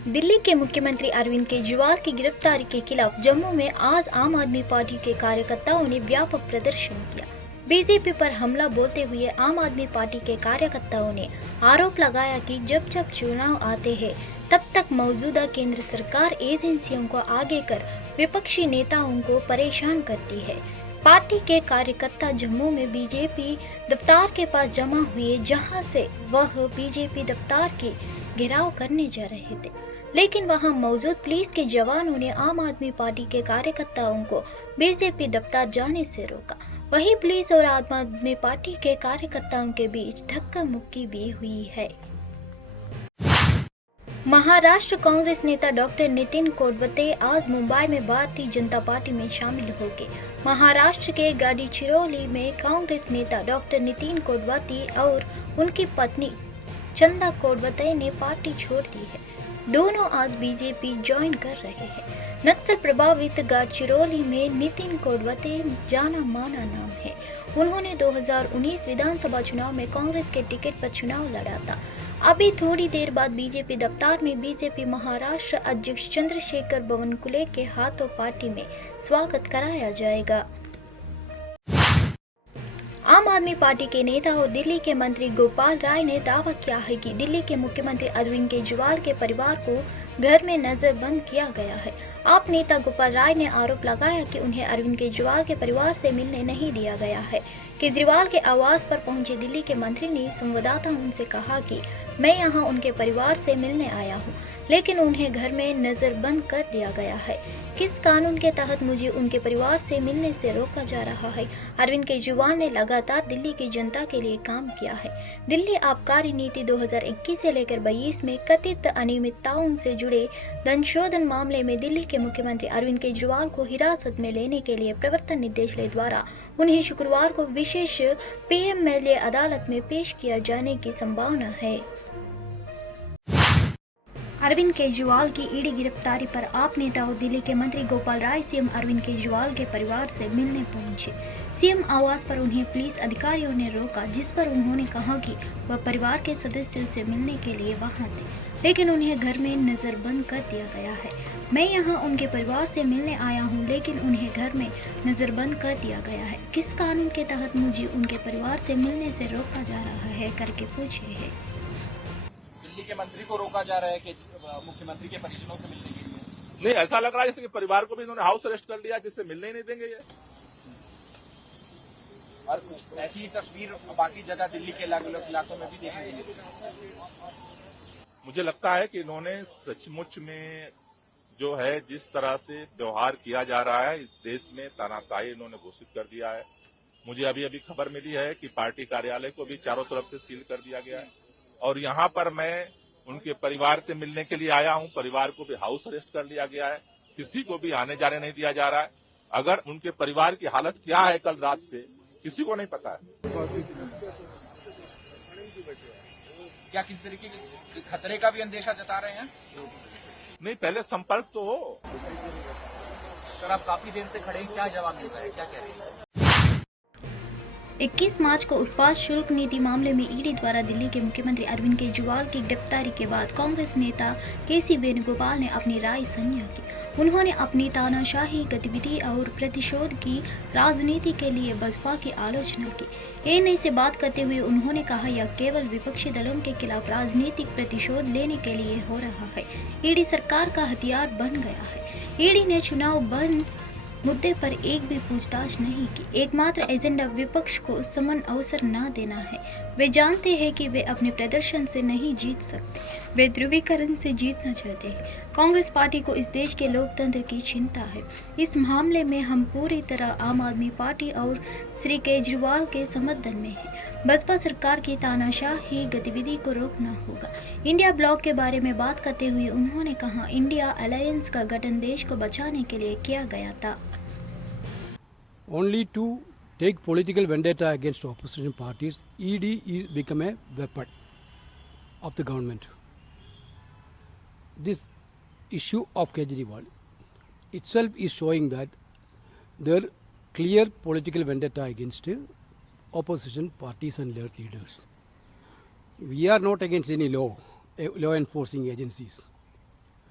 दिल्ली के मुख्यमंत्री अरविंद केजरीवाल की गिरफ्तारी के खिलाफ जम्मू में आज आम आदमी पार्टी के कार्यकर्ताओं ने व्यापक प्रदर्शन किया। बीजेपी पर हमला बोलते हुए आम आदमी पार्टी के कार्यकर्ताओं ने आरोप लगाया कि जब जब चुनाव आते हैं तब तक मौजूदा केंद्र सरकार एजेंसियों को आगे कर विपक्षी नेताओं को परेशान करती है। पार्टी के कार्यकर्ता जम्मू में बीजेपी दफ्तर के पास जमा हुए, जहां से वह बीजेपी दफ्तर की घेराव करने जा रहे थे, लेकिन वहां मौजूद पुलिस के जवानों ने आम आदमी पार्टी के कार्यकर्ताओं को बीजेपी दफ्तर जाने से रोका। वहीं पुलिस और आम आदमी पार्टी के कार्यकर्ताओं के बीच धक्का मुक्की भी हुई है। महाराष्ट्र कांग्रेस नेता डॉक्टर नितिन कोडवते आज मुंबई में भारतीय जनता पार्टी में शामिल हो गए। महाराष्ट्र के गडचिरोली में कांग्रेस नेता डॉक्टर नितिन कोडवते और उनकी पत्नी चंदा कोडवते ने पार्टी छोड़ दी है। दोनों आज बीजेपी ज्वाइन कर रहे हैं। नक्सल प्रभावित गडचिरोली में नितिन कोडवते जाना माना नाम है। उन्होंने 2019 विधानसभा चुनाव में कांग्रेस के टिकट पर चुनाव लड़ा था। अभी थोड़ी देर बाद बीजेपी दफ्तर में बीजेपी महाराष्ट्र अध्यक्ष चंद्रशेखर बावनकुले के हाथों पार्टी में स्वागत कराया जाएगा। आम आदमी पार्टी के नेता और दिल्ली के मंत्री गोपाल राय ने दावा किया है कि दिल्ली के मुख्यमंत्री अरविंद केजरीवाल के परिवार को घर में नजरबंद किया गया है। आप नेता गोपाल राय ने आरोप लगाया कि उन्हें अरविंद केजरीवाल के परिवार से मिलने नहीं दिया गया है। केजरीवाल के आवास पर पहुंचे दिल्ली के मंत्री ने संवाददाताओं से कहा कि मैं यहां उनके परिवार से मिलने आया हूं, लेकिन उन्हें घर में नजरबंद कर दिया गया है। किस कानून के तहत मुझे उनके परिवार से मिलने से रोका जा रहा है? अरविंद केजरीवाल ने लगातार दिल्ली की जनता के लिए काम किया है। दिल्ली आबकारी नीति 2021 से लेकर 22 में कथित अनियमितताओं से जुड़े धनशोधन मामले में दिल्ली के मुख्यमंत्री अरविंद केजरीवाल को हिरासत में लेने के लिए प्रवर्तन निदेशालय द्वारा उन्हें शुक्रवार को विशेष पीएमएलए अदालत में पेश किया जाने की संभावना है। अरविंद केजरीवाल की ईडी गिरफ्तारी पर आप नेता और दिल्ली के मंत्री गोपाल राय सीएम अरविंद केजरीवाल के परिवार से मिलने पहुंचे। सीएम आवास पर उन्हें पुलिस अधिकारियों ने रोका, जिस पर उन्होंने कहा कि वह परिवार के सदस्यों से मिलने के लिए वहां थे, लेकिन उन्हें घर में नजरबंद कर दिया गया है। मैं यहां उनके परिवार से मिलने आया हूं, लेकिन उन्हें घर में नजरबंद कर दिया गया है। किस कानून के तहत मुझे उनके परिवार से मिलने से रोका जा रहा है करके पूछे है। दिल्ली के मंत्री को रोका जा रहा है कि मुख्यमंत्री के परिजनों से मिलने के लिए। नहीं, ऐसा लग रहा है जैसे कि परिवार को भी इन्होंने हाउस अरेस्ट कर लिया, जिससे मिलने ही नहीं देंगे ये। और ऐसी ही तस्वीर बाकी जगह दिल्ली के अलग अलग इलाकों में भी देखी गई। मुझे लगता है कि इन्होंने सचमुच में जो है जिस तरह से व्यवहार किया जा रहा है, इस देश में तानाशाही इन्होंने घोषित कर दिया है। मुझे अभी अभी खबर मिली है कि पार्टी कार्यालय को भी चारों तरफ से सील कर दिया गया है और यहाँ पर मैं उनके परिवार से मिलने के लिए आया हूं। परिवार को भी हाउस अरेस्ट कर लिया गया है, किसी को भी आने जाने नहीं दिया जा रहा है। अगर उनके परिवार की हालत क्या है कल रात से, किसी को नहीं पता है। क्या किसी तरीके के खतरे का भी अंदेशा जता रहे हैं? नहीं, पहले संपर्क तो हो। सर, आप काफी देर से खड़े हैं, क्या जवाब मिलता है, क्या कह रहे हैं? 21 मार्च को उत्पाद शुल्क नीति मामले में ईडी द्वारा दिल्ली के मुख्यमंत्री अरविंद केजरीवाल की गिरफ्तारी के बाद कांग्रेस नेता केसी वेणुगोपाल ने अपनी राय साझा की। उन्होंने अपनी तानाशाही गतिविधि और प्रतिशोध की राजनीति के लिए बसपा की आलोचना की। एएनआई से बात करते हुए उन्होंने कहा, यह केवल विपक्षी दलों के खिलाफ राजनीतिक प्रतिशोध लेने के लिए हो रहा है। ईडी सरकार का हथियार बन गया है। ईडी ने चुनाव बंद मुद्दे पर एक भी पूछताछ नहीं की। एकमात्र एजेंडा विपक्ष को समन अवसर न देना है। वे जानते हैं कि वे अपने प्रदर्शन से नहीं जीत सकते, वे ध्रुवीकरण से जीतना चाहते हैं। कांग्रेस पार्टी को इस देश के लोकतंत्र की चिंता है। इस मामले में हम पूरी तरह आम आदमी पार्टी और श्री केजरीवाल के समर्थन में हैं। बसपा सरकार की तानाशाही गतिविधि को रोकना होगा। इंडिया ब्लॉक के बारे में बात करते हुए उन्होंने कहा, इंडिया अलायंस का गठन देश को बचाने के लिए किया गया था। Only to take political vendetta against opposition parties, ED is become a weapon of the government. This issue of Kejriwal itself is showing that there clear political vendetta against opposition parties and their leaders. We are not against any law enforcing agencies.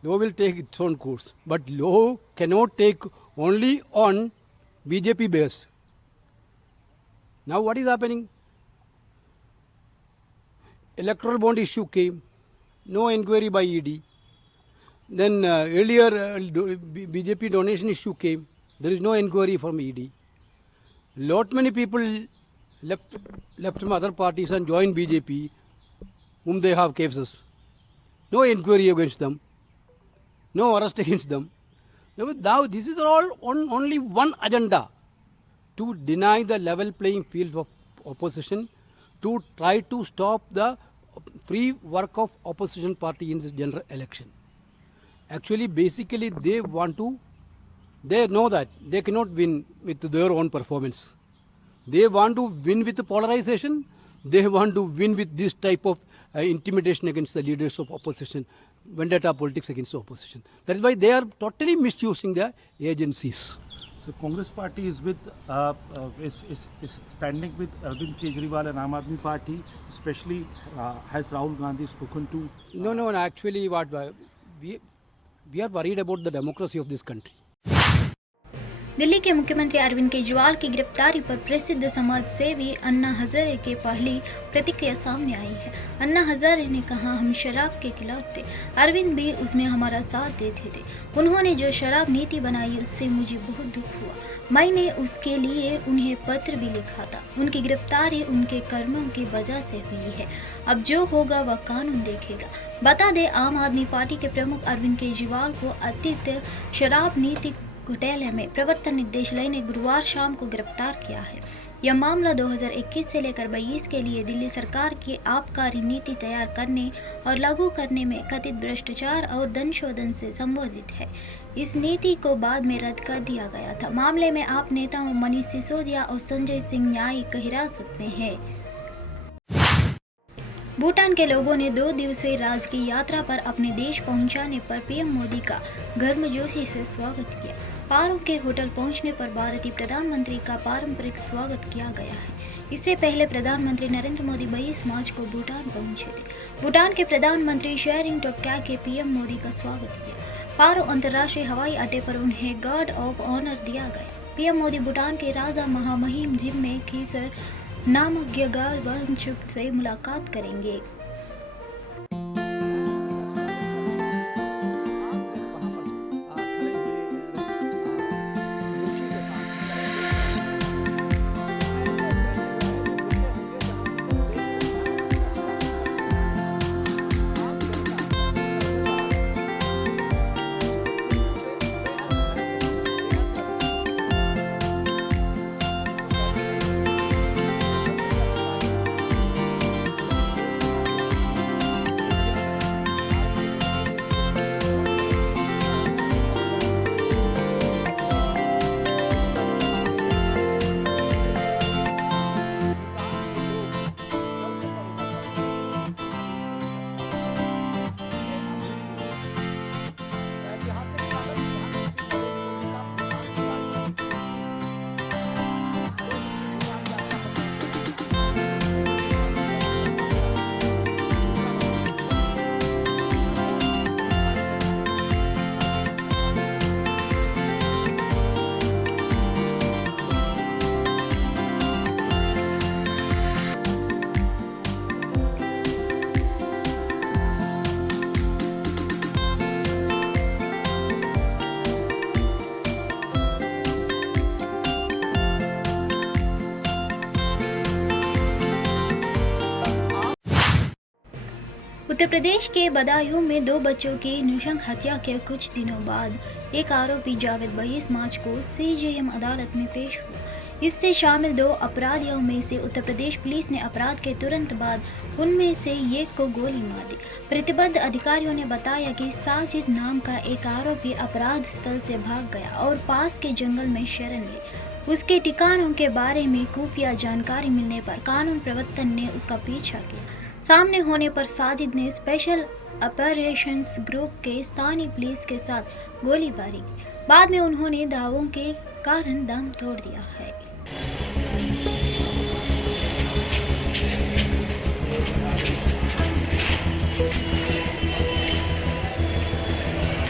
Law will take its own course, but law cannot take only on BJP base. Now what is happening? Electoral bond issue came, no inquiry by ED. Then earlier BJP donation issue came, there is no inquiry from ED. Lot many people left from other parties and joined BJP, whom they have cases. No inquiry against them, no arrest against them. Now this is all on only one agenda, to deny the level playing field of opposition, to try to stop the free work of opposition party in this general election. Actually, basically they know that they cannot win with their own performance. They want to win with polarization. They want to win with this type of intimidation against the leaders of opposition, vendetta politics against the opposition. That is why they are totally misusing the agencies. So Congress party is with is standing with Arvind Kejriwal and Aam Aadmi Party, especially has Rahul Gandhi spoken to? No. Actually, what we are worried about the democracy of this country. Delhi के मुख्यमंत्री अरविंद केजरीवाल की गिरफ्तारी पर प्रसिद्ध समाज सेवी अन्ना हजारे की पहली प्रतिक्रिया सामने आई है। अन्ना हजारे ने कहा, हम शराब के खिलाफ थे, अरविंद भी उसमें हमारा साथ देते थे। उन्होंने जो शराब नीति बनाई उससे मुझे बहुत दुख हुआ। मैंने उसके लिए उन्हें पत्र भी लिखा था। उनकी गिरफ्तारी उनके कर्मों की वजह से हुई है। अब जो होगा वह कानून देखेगा। बता दें, आम आदमी पार्टी के प्रमुख अरविंद केजरीवाल को अतिरिक्त शराब नीति घोटाले में प्रवर्तन निदेशालय ने गुरुवार शाम को गिरफ्तार किया है। यह मामला 2021 से लेकर 22 के लिए दिल्ली सरकार की आबकारी नीति तैयार करने और लागू करने में कथित भ्रष्टाचार और धन शोधन से संबोधित है। इस नीति को बाद में रद्द कर दिया गया था। मामले में आप नेताओं मनीष सिसोदिया और संजय सिंह न्यायिक हिरासत में है। भूटान के लोगों ने 2 दिवसीय राजकीय यात्रा पर अपने देश पहुंचाने पर पीएम मोदी का गर्मजोशी से स्वागत किया। पारो के होटल पहुंचने पर भारतीय प्रधानमंत्री का पारंपरिक स्वागत किया गया है। इससे पहले प्रधानमंत्री नरेंद्र मोदी 22 मार्च को भूटान पहुंचे थे। भूटान के प्रधानमंत्री शेरिंग टोब्गे के पीएम मोदी का स्वागत किया। पारो अंतर्राष्ट्रीय हवाई अड्डे पर उन्हें गार्ड ऑफ ऑनर दिया गया। पीएम मोदी भूटान के राजा महामहिम जिग्मे खेसर नामक ग्याल वांगचुक से मुलाकात करेंगे। उत्तर प्रदेश के बदायूं में 2 बच्चों की नृशंस हत्या के कुछ दिनों बाद एक आरोपी जावेद 22 मार्च को सीजेएम अदालत में पेश हुआ। इससे शामिल 2 अपराधियों में से उत्तर प्रदेश पुलिस ने अपराध के तुरंत बाद उनमें से एक को गोली मार दी। प्रतिबद्ध अधिकारियों ने बताया कि साजिद नाम का एक आरोपी अपराध स्थल से भाग गया और पास के जंगल में शरण ली। उसके ठिकानों के बारे में खुफिया जानकारी मिलने पर कानून प्रवर्तन ने उसका पीछा किया। सामने होने पर साजिद ने स्पेशल ऑपरेशंस ग्रुप के स्थानीय पुलिस के साथ गोलीबारी की। बाद में उन्होंने दावों के कारण दम तोड़ दिया है।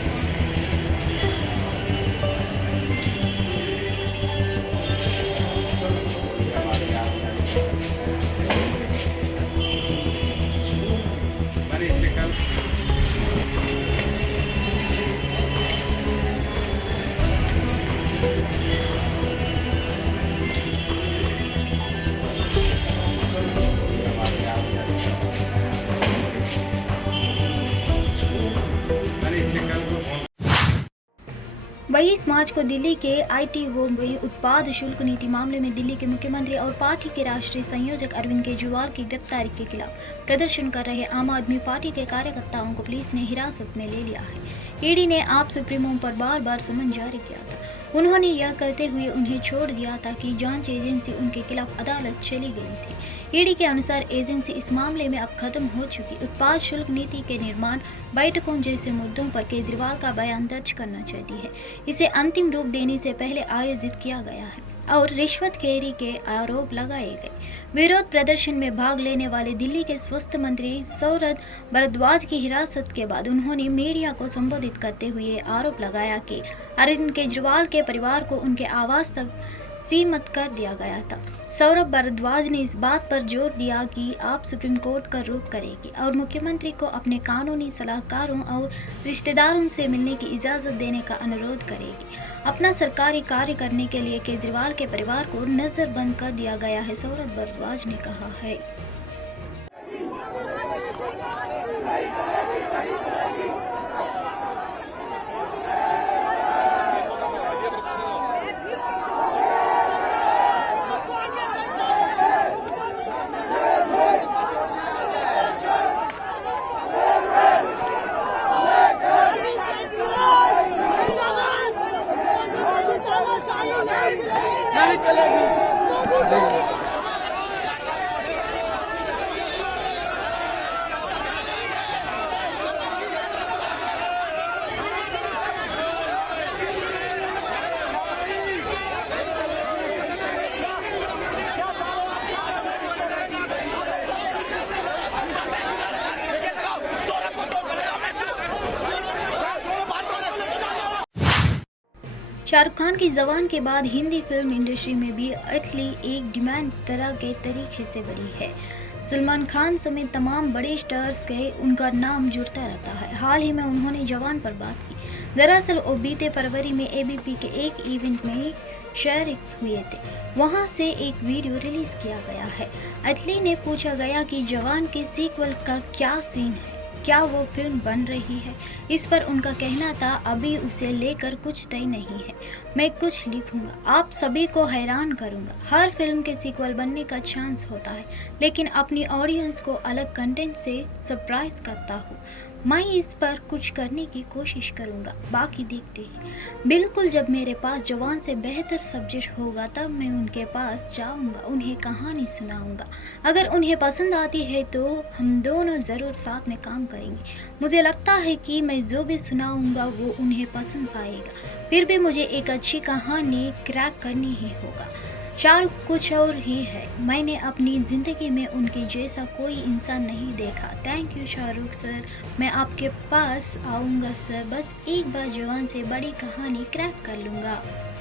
22 मार्च को दिल्ली के ITO में उत्पाद शुल्क नीति मामले में दिल्ली के मुख्यमंत्री और पार्टी के राष्ट्रीय संयोजक अरविंद केजरीवाल की गिरफ्तारी के खिलाफ प्रदर्शन कर रहे आम आदमी पार्टी के कार्यकर्ताओं को पुलिस ने हिरासत में ले लिया है। ईडी ने आप सुप्रीमो पर बार बार समन जारी किया था। उन्होंने यह कहते हुए उन्हें छोड़ दिया था कि जांच एजेंसी उनके खिलाफ अदालत चली गई थी। ईडी के अनुसार एजेंसी इस मामले में अब खत्म हो चुकी उत्पाद शुल्क नीति के निर्माण बैठकों जैसे मुद्दों पर केजरीवाल का बयान दर्ज करना चाहती है। इसे अंतिम रूप देने से पहले आयोजित किया गया है और रिश्वतखोरी के आरोप लगाए गए। विरोध प्रदर्शन में भाग लेने वाले दिल्ली के स्वास्थ्य मंत्री सौरभ भारद्वाज की हिरासत के बाद उन्होंने मीडिया को संबोधित करते हुए आरोप लगाया कि अरविंद केजरीवाल के परिवार को उनके आवास तक सीमित कर दिया गया था। सौरभ भारद्वाज ने इस बात पर जोर दिया कि आप सुप्रीम कोर्ट का रुख करेगी और मुख्यमंत्री को अपने कानूनी सलाहकारों और रिश्तेदारों से मिलने की इजाज़त देने का अनुरोध करेगी। अपना सरकारी कार्य करने के लिए केजरीवाल के परिवार को नज़रबंद कर दिया गया है, सौरभ भारद्वाज ने कहा है। शाहरुख खान की जवान के बाद हिंदी फिल्म इंडस्ट्री में भी अटली एक डिमांड तरह के तरीके से बढ़ी है। सलमान खान समेत तमाम बड़े स्टार्स के उनका नाम जुड़ता रहता है। हाल ही में उन्होंने जवान पर बात की। दरअसल वो बीते फरवरी में ABP के एक इवेंट में शरीक हुए थे। वहां से एक वीडियो रिलीज किया गया है। अटली ने पूछा गया कि जवान के सीक्वल का क्या सीन है, क्या वो फिल्म बन रही है। इस पर उनका कहना था, अभी उसे लेकर कुछ तय नहीं है, मैं कुछ लिखूंगा, आप सभी को हैरान करूंगा। हर फिल्म के सीक्वल बनने का चांस होता है, लेकिन अपनी ऑडियंस को अलग कंटेंट से सरप्राइज करता हूँ। मैं इस पर कुछ करने की कोशिश करूंगा, बाकी देखते हैं। बिल्कुल, जब मेरे पास जवान से बेहतर सब्जेक्ट होगा तब मैं उनके पास जाऊंगा, उन्हें कहानी सुनाऊंगा। अगर उन्हें पसंद आती है तो हम दोनों ज़रूर साथ में काम करेंगे। मुझे लगता है कि मैं जो भी सुनाऊंगा वो उन्हें पसंद आएगा। फिर भी मुझे एक अच्छी कहानी क्रैक करनी ही होगा। शाहरुख कुछ और ही है, मैंने अपनी ज़िंदगी में उनके जैसा कोई इंसान नहीं देखा। थैंक यू शाहरुख सर, मैं आपके पास आऊँगा सर, बस एक बार जवान से बड़ी कहानी क्रैक कर लूँगा।